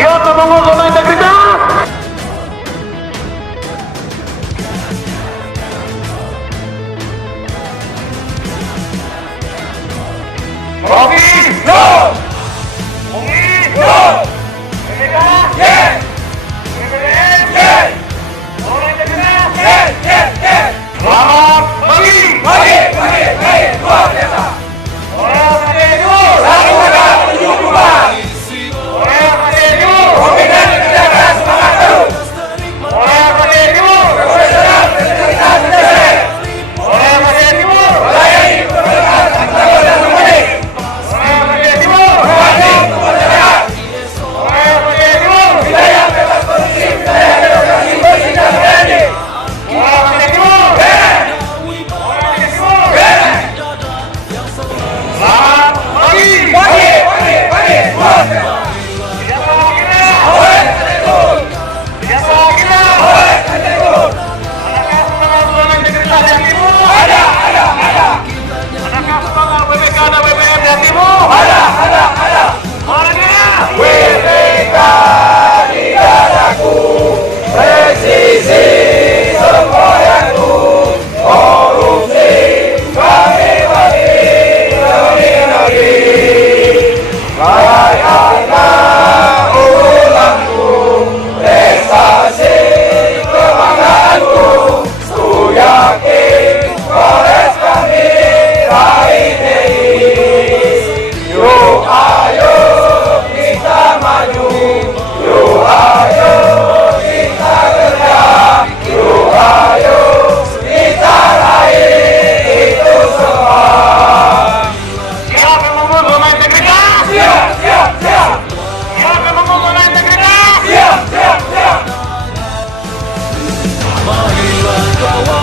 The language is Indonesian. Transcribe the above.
Siap membangun zona integritas. Rocky, no! Ungi, no! Mereka, yes! BBM, yes! Zona integritas, yes, yes, yes! Selamat pagi! Pagi, luar biasa! Orang KPU, satu negara menuju perubahan! Orang KPU, komitmen kerja keras semangat baru! Orang KPU, profesional berintegritas berdasar! Orang KPU, melayani kemerdekaan aktor dan pemilik! Orang KPU, mewakili kemerdekaan! Orang KPU, wilayah bebas korupsi, wilayah demokrasi bersih dan berani! Orang KPU, beres! Orang KPU, beres! Selamat pagi! Pagi! Luar biasa! Siapa kita? Awet KPU! Siapa kita? Awet KPU! Manakah semangat zona integritas yang timu? Ada! Manakah semangat WPK dan WPM yang timu? Ada! Orangnya? WPK di dadaku, presisi semboyanku, korupsi kami bagi demi negeri. Layaklah ulangku, prestasi kebanggaanku, ku yakin Polres kami raih DI. Yuk ayo kita maju, yuk ayo kita kerja, yuk ayo kita raih itu semua. Siap membangun zona integritas? Siap! Siap membangun zona integritas? Siap! Marilah kawan